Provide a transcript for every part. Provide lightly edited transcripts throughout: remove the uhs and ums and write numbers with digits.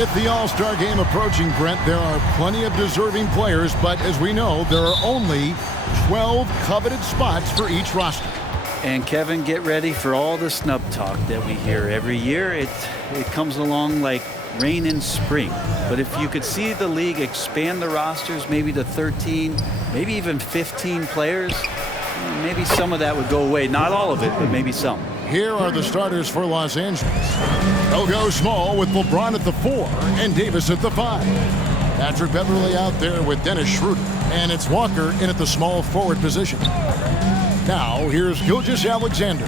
With the All-Star game approaching, Brent, there are plenty of deserving players, but as we know, there are only 12 coveted spots for each roster. And Kevin, get ready for all the snub talk that we hear every year. It comes along like rain in spring. But if you could see the league expand the rosters maybe to 13, maybe even 15 players, maybe some of that would go away. Not all of it, but maybe some. Here are the starters for Los Angeles. They'll go small with LeBron at the 4 and Davis at the 5. Patrick Beverley out there with Dennis Schroeder. And it's Walker in at the small forward position. Now, here's Gilgeous-Alexander.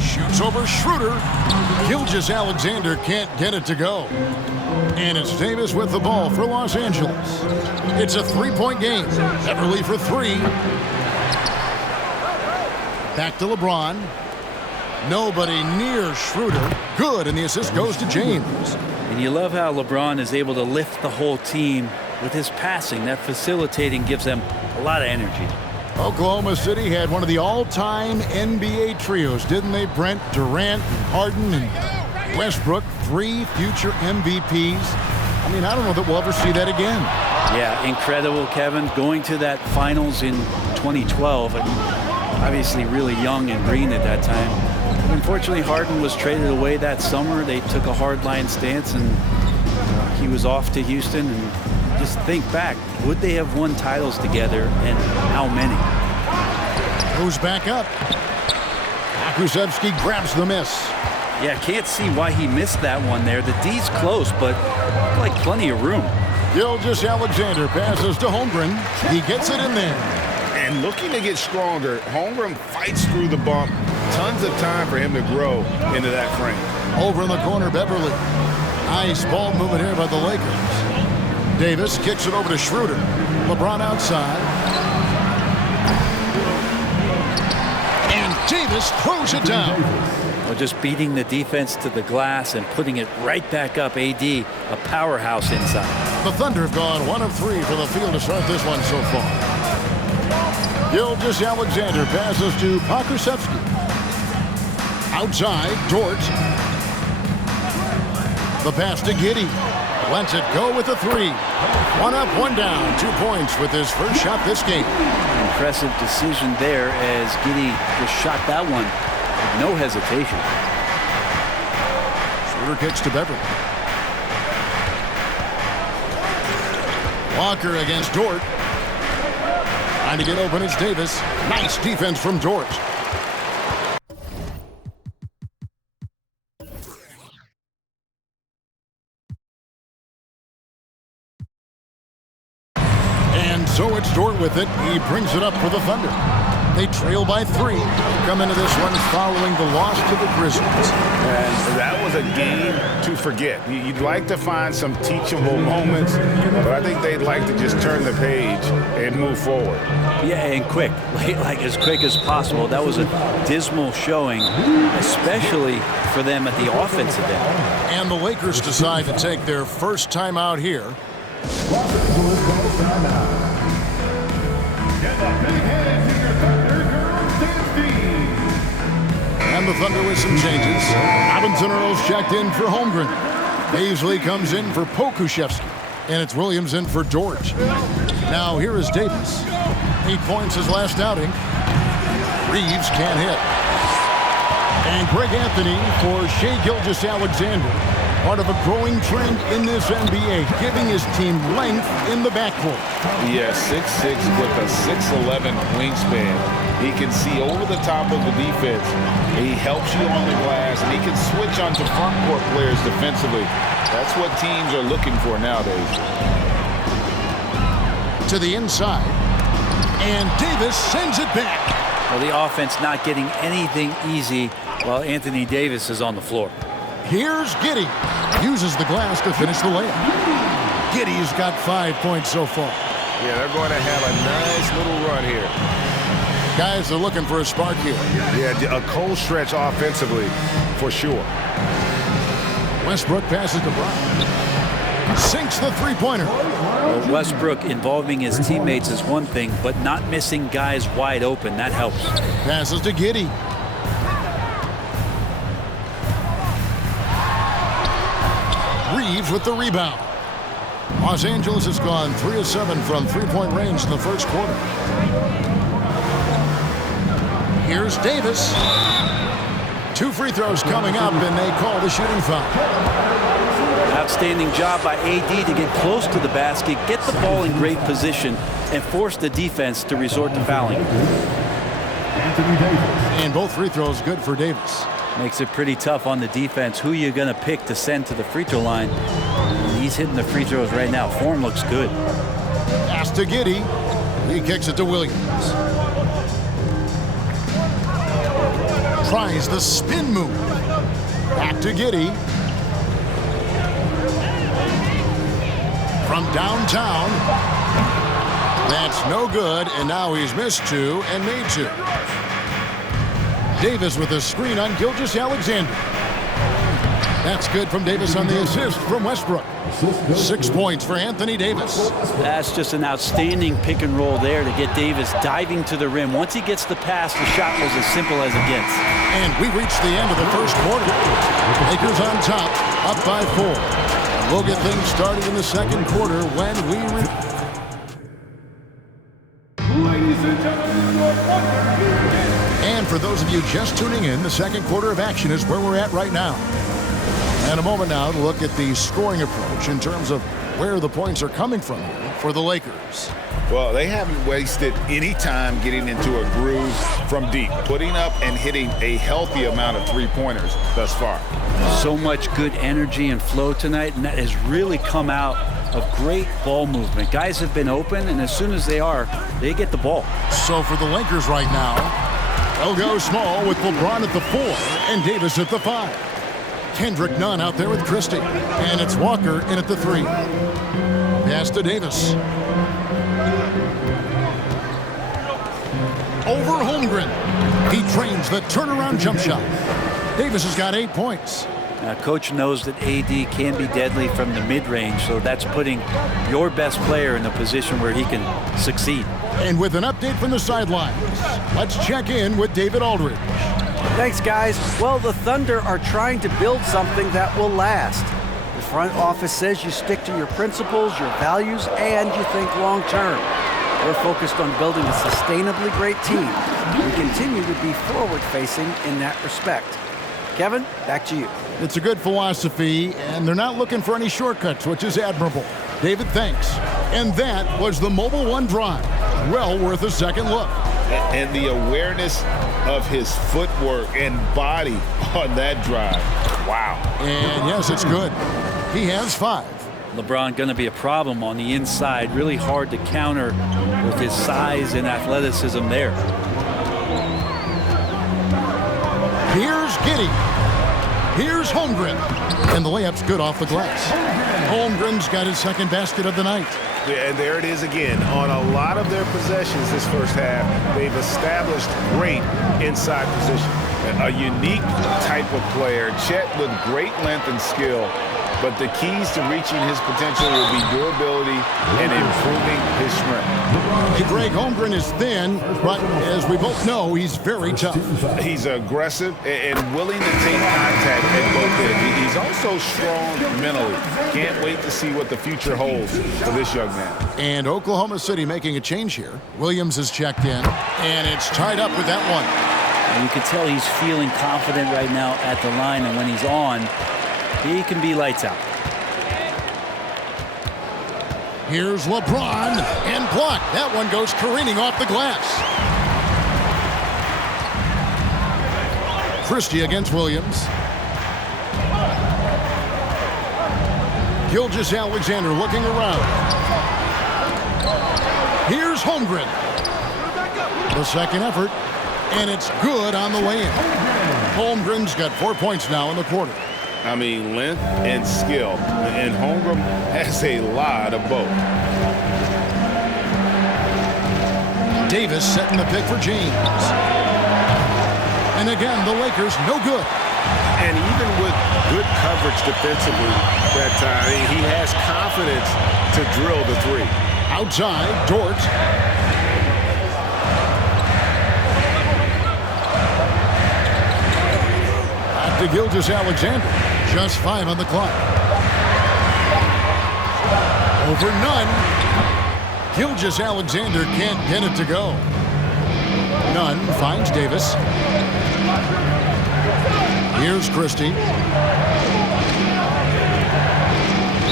Shoots over Schroeder. Gilgeous-Alexander can't get it to go. And it's Davis with the ball for Los Angeles. It's a three-point game. Beverley for 3. Back to LeBron. Nobody near Schroeder. Good, and the assist goes to James. And you love how LeBron is able to lift the whole team with his passing. That facilitating gives them a lot of energy. Oklahoma City had one of the all-time NBA trios, didn't they, Brent? Durant, Harden, and Westbrook, 3 future MVPs. I mean, I don't know that we'll ever see that again. Yeah, incredible, Kevin. Going to that finals in 2012, obviously really young and green at that time. Unfortunately, Harden was traded away that summer. They took a hardline stance, and he was off to Houston. And just think back, would they have won titles together, and how many? Goes back up. Kulusevski grabs the miss. Yeah, can't see why he missed that one there. The D's close, but looked like plenty of room. Gilgeous-Alexander passes to Holmgren. He gets it in there. And looking to get stronger, Holmgren fights through the bump. Tons of time for him to grow into that frame. Over in the corner, Beverley. Nice ball movement here by the Lakers. Davis kicks it over to Schroeder. LeBron outside. And Davis throws it down. Well, just beating the defense to the glass and putting it right back up. AD, a powerhouse inside. The Thunder have gone 1 of 3 for the field to start this one so far. Gilgeous-Alexander passes to Pokusevski. Outside, Dort. The pass to Giddey. Lets it go with a 3. 1 up, 1 down. 2 points with his first shot this game. Impressive decision there as Giddey just shot that one with no hesitation. Schroeder kicks to Beverley. Walker against Dort. Trying to get open, it's Davis. Nice defense from Dort. And so it's Dort with it. He brings it up for the Thunder. They trail by 3. Come into this one following the loss to the Grizzlies. And that was a game to forget. You'd like to find some teachable moments, but I think they'd like to just turn the page and move forward. Yeah, and quick, like as quick as possible. That was a dismal showing, especially for them at the offensive end. And the Lakers decide to take their first time out here. And the Thunder with some changes. Robinson Earls checked in for Holmgren. Paisley comes in for Pokusevski. And it's Williams in for Dort. Now here is Davis. 8 points his last outing. Reeves can't hit. And Greg Anthony for Shai Gilgeous-Alexander. Part of a growing trend in this NBA, giving his team length in the backcourt. Yeah, 6'6" with a 6'11" wingspan. He can see over the top of the defense. He helps you on the glass, and he can switch onto front court players defensively. That's what teams are looking for nowadays. To the inside, and Davis sends it back. Well, the offense not getting anything easy while Anthony Davis is on the floor. Here's Giddey. Uses the glass to finish the layup. Giddey's got 5 points so far. Yeah, they're going to have a nice little run here. Guys are looking for a spark here. Yeah, a cold stretch offensively, for sure. Westbrook passes to Brown. Sinks the three-pointer. Well, Westbrook involving his teammates is one thing, but not missing guys wide open, that helps. Passes to Giddey. Reeves with the rebound. Los Angeles has gone 3 of 7 from three-point range in the first quarter. Here's Davis. 2 free throws coming up, and they call the shooting foul. Outstanding job by AD to get close to the basket, get the ball in great position, and force the defense to resort to fouling. And both free throws good for Davis. Makes it pretty tough on the defense. Who you going to pick to send to the free throw line? He's hitting the free throws right now. Form looks good. Pass to Giddey. He kicks it to Williams. Tries the spin move. Back to Giddey. From downtown. That's no good, and now he's missed 2 and made 2. Davis with a screen on Gilgeous-Alexander. That's good from Davis on the assist from Westbrook. 6 points for Anthony Davis. That's just an outstanding pick and roll there to get Davis diving to the rim. Once he gets the pass, the shot was as simple as it gets. And we reached the end of the first quarter. Lakers on top, up by 4. We'll get things started in the second quarter when we Ladies and gentlemen, and for those of you just tuning in, the second quarter of action is where we're at right now. And a moment now to look at the scoring approach in terms of where the points are coming from here for the Lakers. Well, they haven't wasted any time getting into a groove from deep, putting up and hitting a healthy amount of three-pointers thus far. So much good energy and flow tonight, and that has really come out of great ball movement. Guys have been open, and as soon as they are, they get the ball. So for the Lakers right now, they'll go small with LeBron at the 4 and Davis at the 5. Kendrick Nunn out there with Christie, and it's Walker in at the 3. Pass to Davis. Over Holmgren. He trains the turnaround jump shot. Davis has got 8 points. Coach knows that AD can be deadly from the mid-range, so that's putting your best player in a position where he can succeed. And with an update from the sidelines, let's check in with David Aldridge. Thanks, guys. Well, the Thunder are trying to build something that will last. The front office says you stick to your principles, your values, and you think long-term. We're focused on building a sustainably great team and continue to be forward-facing in that respect. Kevin, back to you. It's a good philosophy, and they're not looking for any shortcuts, which is admirable. David, thanks. And that was the Mobile One drive. Well worth a second look. And the awareness of his footwork and body on that drive. Wow. And yes, it's good. He has 5. LeBron going to be a problem on the inside. Really hard to counter with his size and athleticism there. Here's Giddey. Here's Holmgren. And the layup's good off the glass. Holmgren's got his second basket of the night. And there it is again. On a lot of their possessions this first half, they've established great inside position. A unique type of player, Chet with great length and skill, but the keys to reaching his potential will be durability and improving his strength. Hey, Greg, Holmgren is thin, but as we both know, he's very tough. He's aggressive and willing to take contact at both ends. He's also strong mentally. Can't wait to see what the future holds for this young man. And Oklahoma City making a change here. Williams has checked in, and it's tied up with that one. And you can tell he's feeling confident right now at the line, and when he's on, he can be lights out. Here's LeBron, and blocked. That one goes careening off the glass. Christie against Williams. Gilgeous-Alexander looking around. Here's Holmgren. The second effort, and it's good on the way in. Holmgren's got 4 points now in the quarter. I mean, length and skill. And Holmgren has a lot of both. Davis setting the pick for James. And again, the Lakers no good. And even with good coverage defensively that time, he has confidence to drill the 3. Outside, Dort. Back to Gilgeous-Alexander. Just 5 on the clock. Over Nunn. Gilgeous-Alexander can't get it to go. Nunn finds Davis. Here's Christie.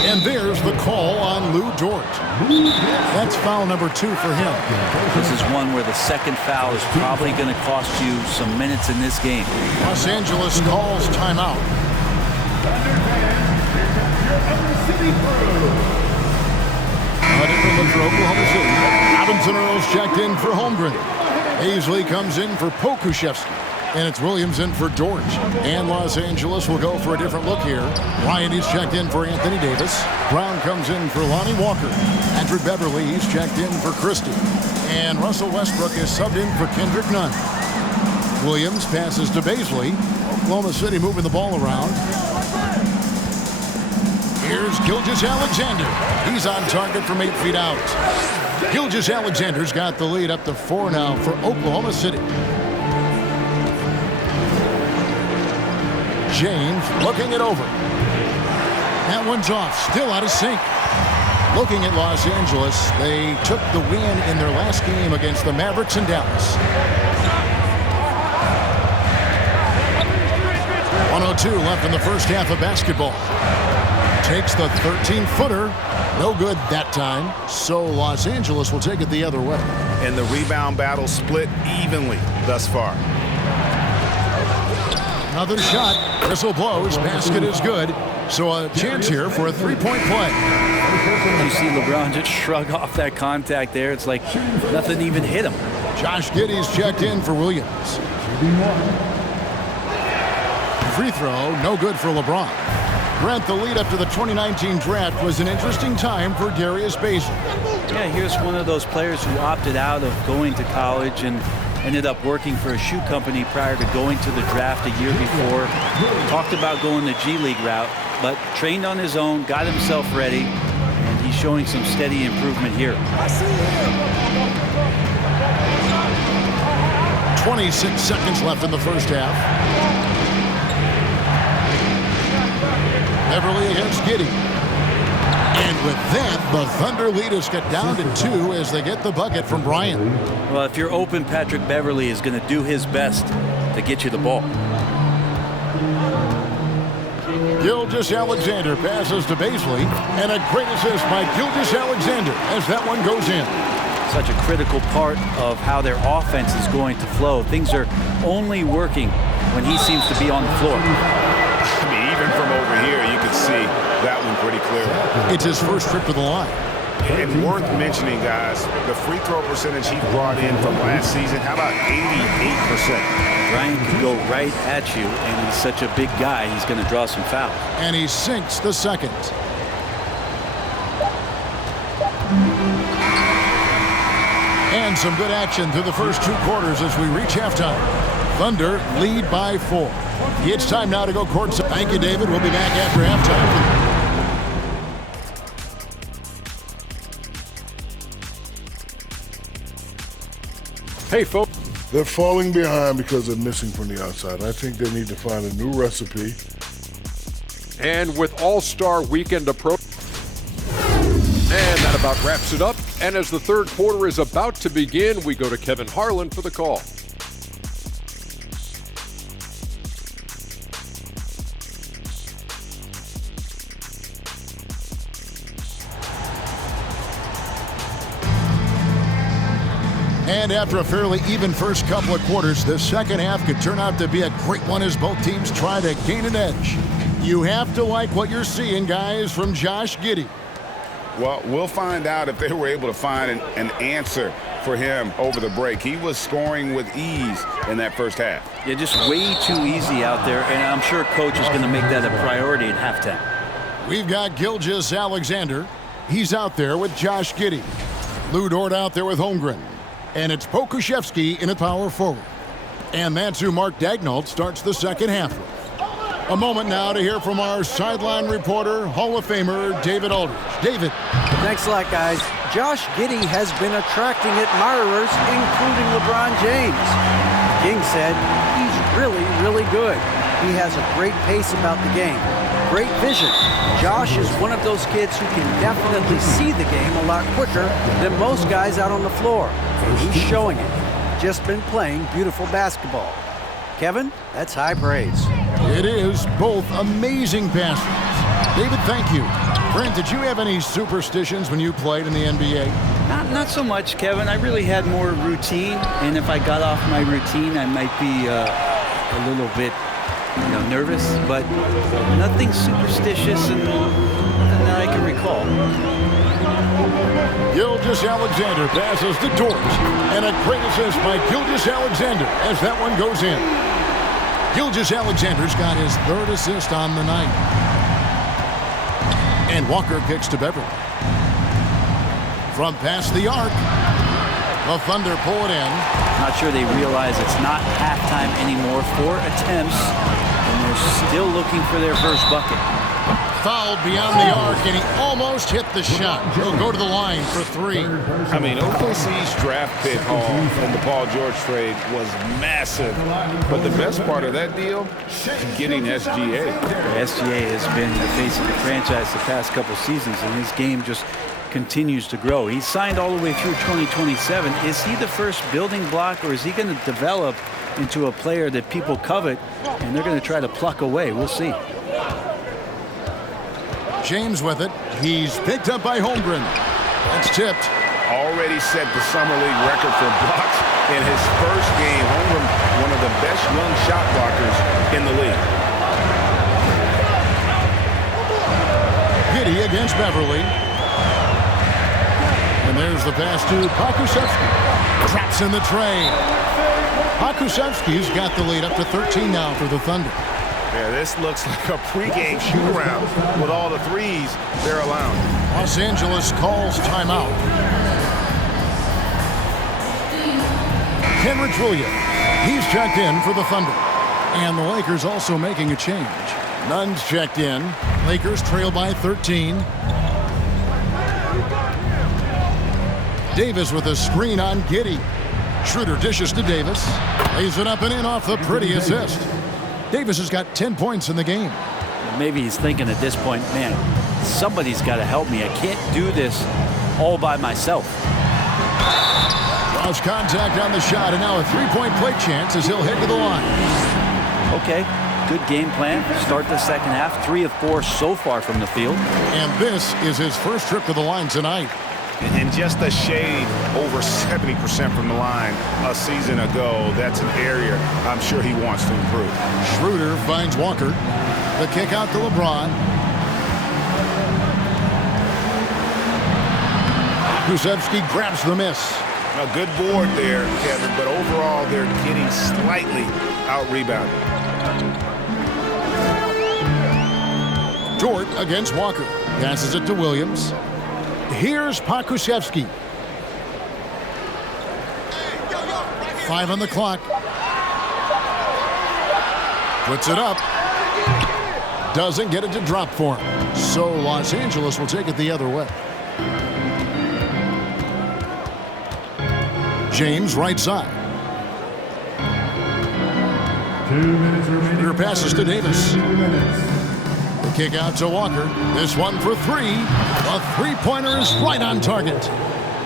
And there's the call on Lou Dort. That's foul number 2 for him. This is one where the second foul is probably going to cost you some minutes in this game. Los Angeles calls timeout. A different look for Oklahoma City. Robinson Earls checked in for Holmgren. Hazley comes in for Pokusevski. And it's Williams in for Dort. And Los Angeles will go for a different look here. Bryant, checked in for Anthony Davis. Brown comes in for Lonnie Walker. Andrew Beverly, he's checked in for Christie. And Russell Westbrook is subbed in for Kendrick Nunn. Williams passes to Bazley. Oklahoma City moving the ball around. Here's Gilgeous-Alexander. He's on target from 8 feet out. Gilgeous-Alexander's got the lead up to 4 now for Oklahoma City. James looking it over. That one's off, still out of sync. Looking at Los Angeles, they took the win in their last game against the Mavericks in Dallas. 1:02 left in the first half of basketball. Takes the 13-footer. No good that time, so Los Angeles will take it the other way. And the rebound battle split evenly thus far. Another shot. Whistle blows. Basket is good. So a chance here for a three-point play. You see LeBron just shrug off that contact there. It's like nothing even hit him. Josh Giddey's checked in for Williams. Free throw, no good for LeBron. Brent, the lead up to the 2019 draft was an interesting time for Darius Bazley. Yeah, here's one of those players who opted out of going to college and ended up working for a shoe company prior to going to the draft a year before. Talked about going the G League route, but trained on his own, got himself ready, and he's showing some steady improvement here. 26 seconds left in the first half. Beverly against Giddey. And with that, the Thunder lead is cut down to 2 as they get the bucket from Bryant. Well, if you're open, Patrick Beverly is going to do his best to get you the ball. Gilgeous-Alexander passes to Bazley, and a great assist by Gilgeous-Alexander as that one goes in. Such a critical part of how their offense is going to flow. Things are only working when he seems to be on the floor. I mean, even from over here, you can see that one pretty clearly. It's his first trip to the line. And worth mentioning, guys, the free throw percentage he brought in from last season, how about 88%? Bryant can go right at you, and he's such a big guy, he's going to draw some fouls. And he sinks the second. And some good action through the first 2 quarters as we reach halftime. Thunder lead by 4. It's time now to go courtside. Thank you, David. We'll be back after halftime. Hey, folks. They're falling behind because they're missing from the outside. I think they need to find a new recipe. And with All-Star Weekend approach, and that about wraps it up. And as the third quarter is about to begin, we go to Kevin Harlan for the call. And after a fairly even first couple of quarters, the second half could turn out to be a great one as both teams try to gain an edge. You have to like what you're seeing, guys, from Josh Giddey. Well, we'll find out if they were able to find an answer for him over the break. He was scoring with ease in that first half. Yeah, just way too easy out there, and I'm sure coach is going to make that a priority at halftime. We've got Gilgeous-Alexander. He's out there with Josh Giddey. Lou Dort out there with Holmgren. And it's Pokusevski in at power forward. And that's who Mark Daigneault starts the second half with. A moment now to hear from our sideline reporter, Hall of Famer David Aldridge. David. Thanks a lot, guys. Josh Giddey has been attracting admirers, including LeBron James. King said he's really, really good. He has a great pace about the game, great vision. Josh is one of those kids who can definitely see the game a lot quicker than most guys out on the floor. And he's showing it. Just been playing beautiful basketball. Kevin, that's high praise. It is both amazing passes. David, thank you. Brent, did you have any superstitions when you played in the NBA? Not so much, Kevin. I really had more routine, and if I got off my routine, I might be a little bit, nervous, but nothing superstitious and nothing that I can recall. Gilgeous-Alexander passes the torch, and a great assist by Gilgeous-Alexander as that one goes in. Gilgeous-Alexander's got his third assist on the night. And Walker kicks to Beverly. From past the arc, the Thunder pull it in. Not sure they realize it's not halftime anymore. 4 attempts, and they're still looking for their first bucket. Fouled beyond the arc, and he almost hit the shot. He'll go to the line for 3. I mean, OKC's draft pick haul from the Paul George trade was massive. But the best part of that deal, getting SGA. SGA has been the face of the franchise the past couple seasons, and his game just continues to grow. He's signed all the way through 2027. Is he the first building block, or is he going to develop into a player that people covet, and they're going to try to pluck away? We'll see. James with it. He's picked up by Holmgren. That's tipped. Already set the summer league record for blocks in his first game. Holmgren, one of the best young shot blockers in the league. Giddey against Beverly. And there's the pass to Pokusevski. Traps in the tray. Pokusevski's got the lead up to 13 now for the Thunder. Yeah, this looks like a pregame shoot-around with all the threes they're allowing. Los Angeles calls timeout. Kenrich Williams, he's checked in for the Thunder. And the Lakers also making a change. Nunn's checked in. Lakers trail by 13. Davis with a screen on Giddey. Schroeder dishes to Davis. Lays it up and in off the pretty assist. Davis has got 10 points in the game. Maybe he's thinking at this point, man, somebody's got to help me. I can't do this all by myself. Draws contact on the shot, and now a three-point play chance as he'll head to the line. Okay, good game plan. Start the second half. 3 of 4 so far from the field. And this is his first trip to the line tonight. And just a shade over 70% from the line a season ago. That's an area I'm sure he wants to improve. Schroeder finds Walker. The kick out to LeBron. Pokusevski grabs the miss. A good board there, Kevin, but overall they're getting slightly out-rebounded. Dort against Walker. Passes it to Williams. Here's Pokusevski. 5 on the clock. Puts it up. Doesn't get it to drop for him. So Los Angeles will take it the other way. James right side. 2 minutes remaining. Your passes to Davis. The kick out to Walker. This one for 3. A three-pointer is right on target.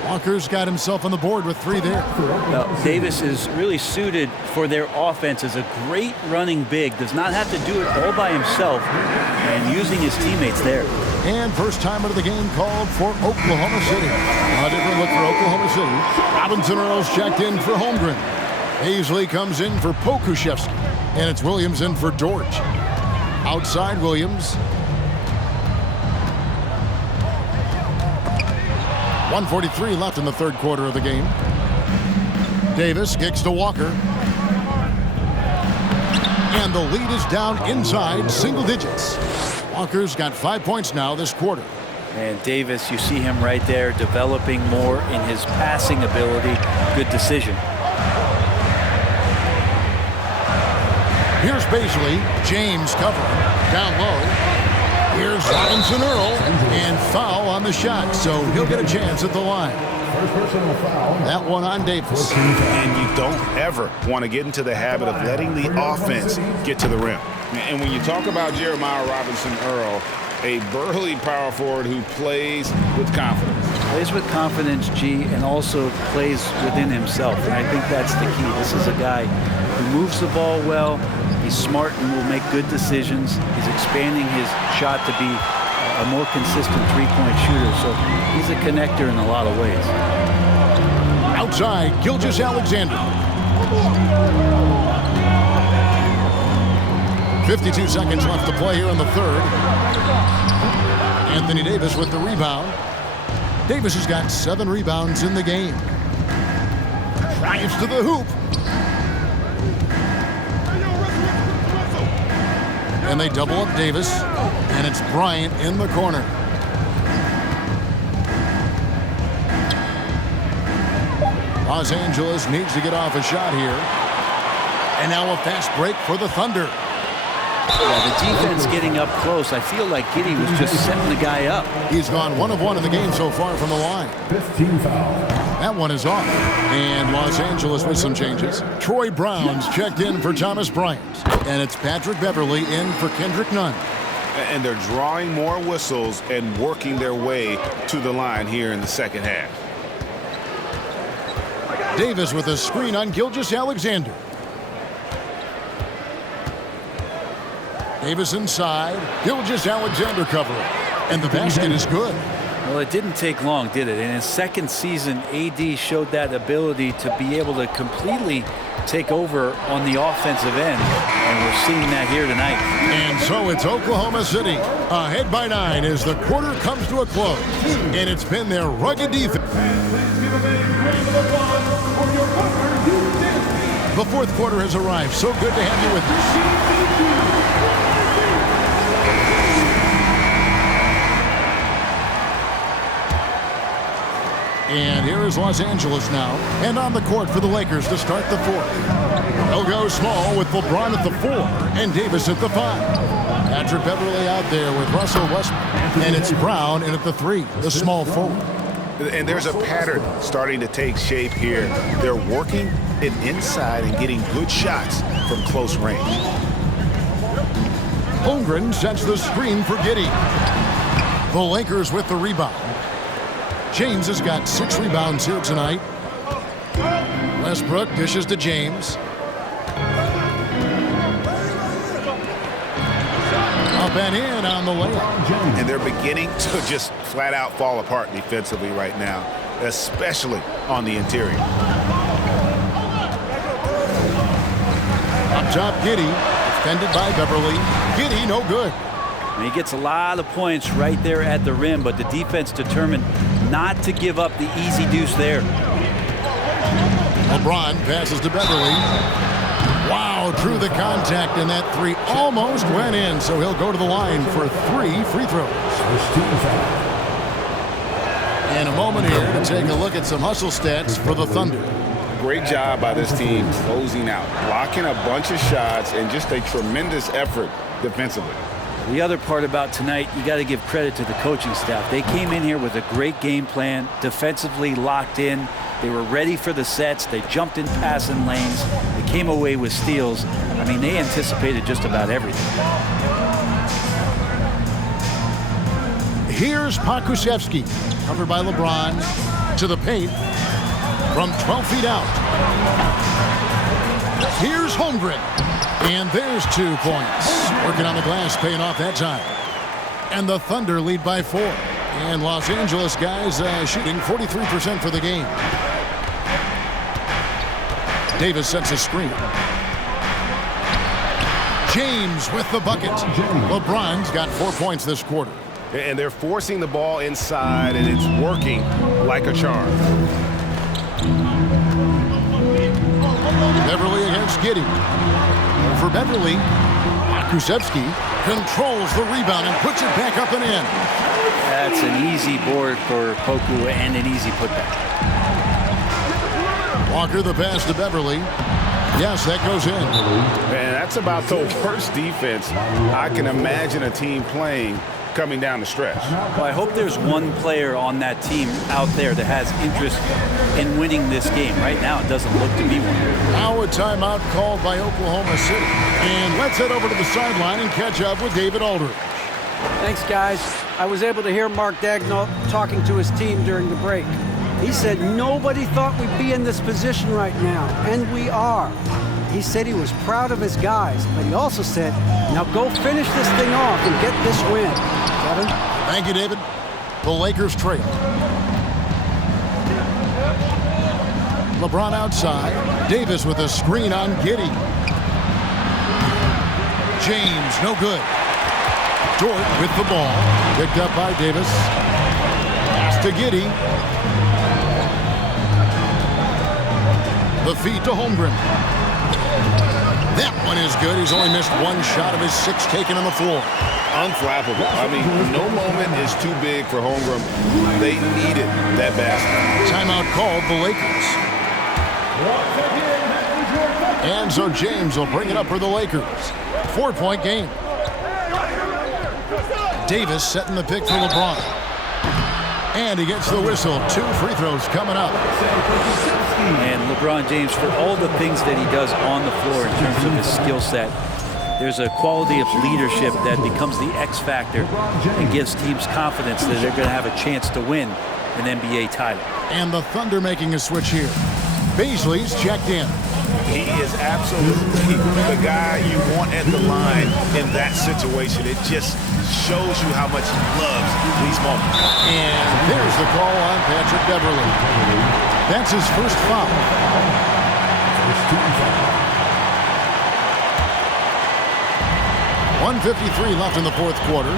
Walker's got himself on the board with 3 there. Now, Davis is really suited for their offense as a great running big. Does not have to do it all by himself, and using his teammates there. And first time out of the game called for Oklahoma City. A different look for Oklahoma City. Robinson Earls checked in for Holmgren. Hazley comes in for Pokusevski. And it's Williams in for Dort. Outside Williams. 1:43 left in the third quarter of the game. Davis kicks to Walker. And the lead is down inside single digits. Walker's got 5 points now this quarter. And Davis, you see him right there developing more in his passing ability. Good decision. Here's Bazley. James covering. Down low. Here's Robinson Earl. And foul on the shot. So he'll get a chance at the line. First personal foul. That one on Davis. And you don't ever want to get into the habit of letting the offense get to the rim. And when you talk about Jeremiah Robinson Earl, a burly power forward who plays with confidence. Plays with confidence, G, and also plays within himself. And I think that's the key. This is a guy who moves the ball well. He's smart and will make good decisions. He's expanding his shot to be a more consistent three-point shooter. So he's a connector in a lot of ways. Outside, Gilgeous-Alexander. 52 seconds left to play here in the third. Anthony Davis with the rebound. Davis has got 7 rebounds in the game. Drives to the hoop. And they double up Davis. And it's Bryant in the corner. Los Angeles needs to get off a shot here. And now a fast break for the Thunder. Yeah, the defense getting up close. I feel like Giddey was just setting the guy up. He's gone 1 of 1 in the game so far from the line. 15 foul. That one is off. And Los Angeles with some changes. Troy Brown's checked in for Thomas Bryant. And it's Patrick Beverley in for Kendrick Nunn. And they're drawing more whistles and working their way to the line here in the second half. Davis with a screen on Gilgeous-Alexander. Davis inside. Gilgeous-Alexander covering. And the basket is good. Well, it didn't take long, did it? In his second season, AD showed that ability to be able to completely take over on the offensive end. And we're seeing that here tonight. And so it's Oklahoma City ahead by 9 as the quarter comes to a close. And it's been their rugged defense. The fourth quarter has arrived. So good to have you with us. And here is Los Angeles now. And on the court for the Lakers to start the fourth. They'll go small with LeBron at the 4 and Davis at the 5. Patrick Beverley out there with Russell Westbrook. And it's Brown in at the 3, the small forward. And there's a pattern starting to take shape here. They're working it inside and getting good shots from close range. Holmgren sets the screen for Giddey. The Lakers with the rebound. James has got 6 rebounds here tonight. Westbrook dishes to James. Up and in on the layup. And they're beginning to just flat out fall apart defensively right now, especially on the interior. Up top, Giddey, defended by Beverley. Giddey, no good. And he gets a lot of points right there at the rim, but the defense determined not to give up the easy deuce there. LeBron passes to Beverley. Wow, drew the contact, and that 3 almost went in, so he'll go to the line for 3 free throws. And a moment here to take a look at some hustle stats for the Thunder. Great job by this team closing out, blocking a bunch of shots, and just a tremendous effort defensively. The other part about tonight, you got to give credit to the coaching staff. They came in here with a great game plan, defensively locked in. They were ready for the sets. They jumped in passing lanes. They came away with steals. I mean, they anticipated just about everything. Here's Pokusevski, covered by LeBron, to the paint from 12 feet out. Here's Holmgren. And there's 2 points. Working on the glass, paying off that time. And the Thunder lead by 4. And Los Angeles guys shooting 43% for the game. Davis sets a screen. James with the bucket. LeBron's got 4 points this quarter. And they're forcing the ball inside, and it's working like a charm. Beverley against Giddey. For Beverley, Pokusevski controls the rebound and puts it back up and in. That's an easy board for Poku and an easy putback. Walker the pass to Beverley. Yes, that goes in. And that's about the worst defense I can imagine a team playing coming down the stretch. Well, I hope there's one player on that team out there that has interest in winning this game. Right now, it doesn't look to be one. Now a timeout called by Oklahoma City. And let's head over to the sideline and catch up with David Aldridge. Thanks, guys. I was able to hear Mark Daigneault talking to his team during the break. He said nobody thought we'd be in this position right now, and we are. He said he was proud of his guys, but he also said, now go finish this thing off and get this win. Kevin? Thank you, David. The Lakers trail. LeBron outside. Davis with a screen on Giddey. James, no good. Dort with the ball. Picked up by Davis. Pass to Giddey. The feed to Holmgren. That one is good. He's only missed one shot of his 6 taken on the floor. Unflappable. I mean, no moment is too big for Holmgren. They needed that basket. Timeout called the Lakers. And so James will bring it up for the Lakers. 4-point game. Davis setting the pick for LeBron. And he gets the whistle. 2 free throws coming up. And LeBron James, for all the things that he does on the floor in terms of his skill set, there's a quality of leadership that becomes the X factor and gives teams confidence that they're going to have a chance to win an NBA title. And the Thunder making a switch here. Baisley's checked in. He is absolutely the guy you want at the line in that situation. It just shows you how much he loves these moments. And there's the call on Patrick Beverley. That's his first foul. 1:53 left in the fourth quarter.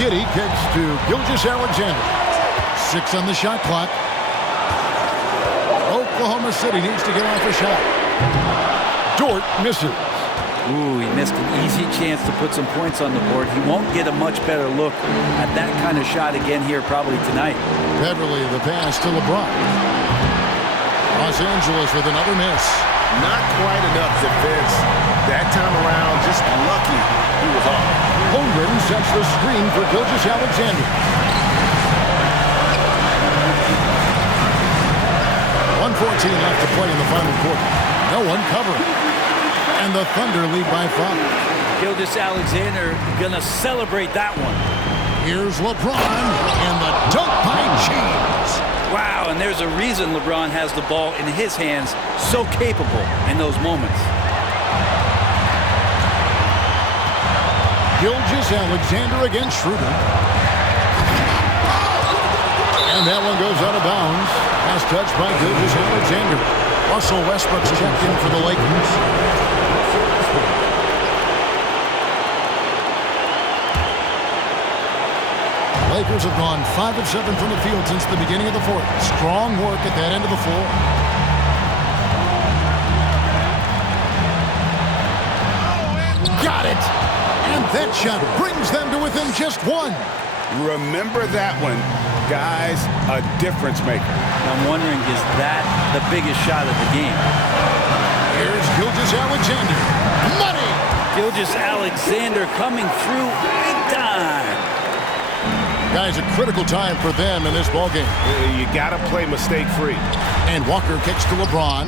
Giddey kicks to Gilgeous-Alexander. 6 on the shot clock. Oklahoma City needs to get off a shot. Dort misses. Ooh, he missed an easy chance to put some points on the board. He won't get a much better look at that kind of shot again here probably tonight. Beverley, the pass to LeBron. Los Angeles with another miss. Not quite enough defense. That time around, just lucky he was off. Holmgren sets the screen for Gilgeous-Alexander. 1:14 left to play in the final quarter. No one covering. And the Thunder lead by 5. Gilgeous-Alexander gonna celebrate that one. Here's LeBron and the dunk by James. Wow, and there's a reason LeBron has the ball in his hands, so capable in those moments. Gilgeous-Alexander against Schroeder. And that one goes out of bounds. Pass touched by Gilgeous-Alexander. Russell Westbrook's checked in for the Lakers. Lakers have gone 5 of 7 from the field since the beginning of the fourth. Strong work at that end of the floor. Got it! And that shot brings them to within just 1. Remember that one. Guys, a difference maker. I'm wondering, is that the biggest shot of the game? Here's Gilgeous-Alexander. Money! Gilgeous-Alexander coming through big time. Guys, a critical time for them in this ballgame. You got to play mistake-free. And Walker kicks to LeBron.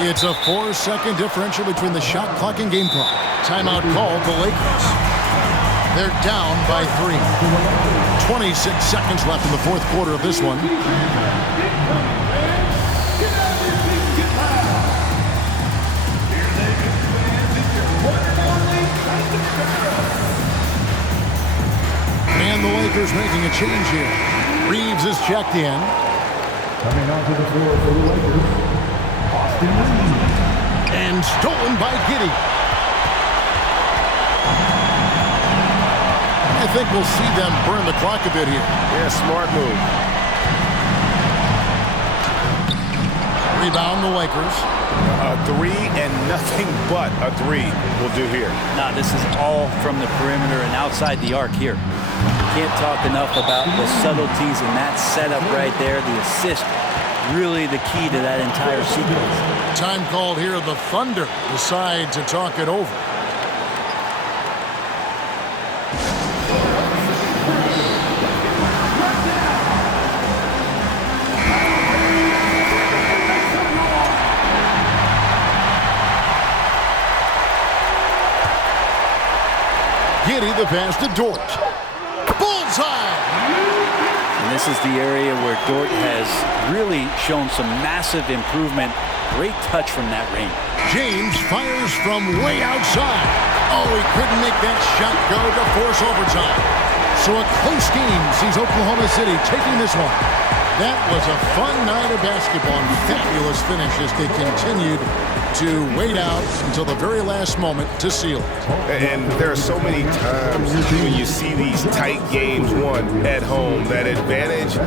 It's a 4-second differential between the shot clock and game clock. Timeout called the Lakers. They're down by 3. 26 seconds left in the fourth quarter of this one. And the Lakers making a change here. Reeves is checked in. Coming onto the floor for the Lakers, Austin Reeves. And stolen by Giddey. I think we'll see them burn the clock a bit here. Yeah, smart move. Rebound the Lakers. A 3 and nothing but a 3 will do here. Now, this is all from the perimeter and outside the arc here. Can't talk enough about the subtleties in that setup right there. The assist, really the key to that entire sequence. Time called here. The Thunder decide to talk it over. Giddy the pass to Dort. Bullseye! And this is the area where Dort has really shown some massive improvement. Great touch from that range. James fires from way outside. Oh, he couldn't make that shot go to force overtime. So a close game sees Oklahoma City taking this one. That was a fun night of basketball and fabulous finish as they continued to wait out until the very last moment to seal it. And there are so many times when you see these tight games won at home, that advantage.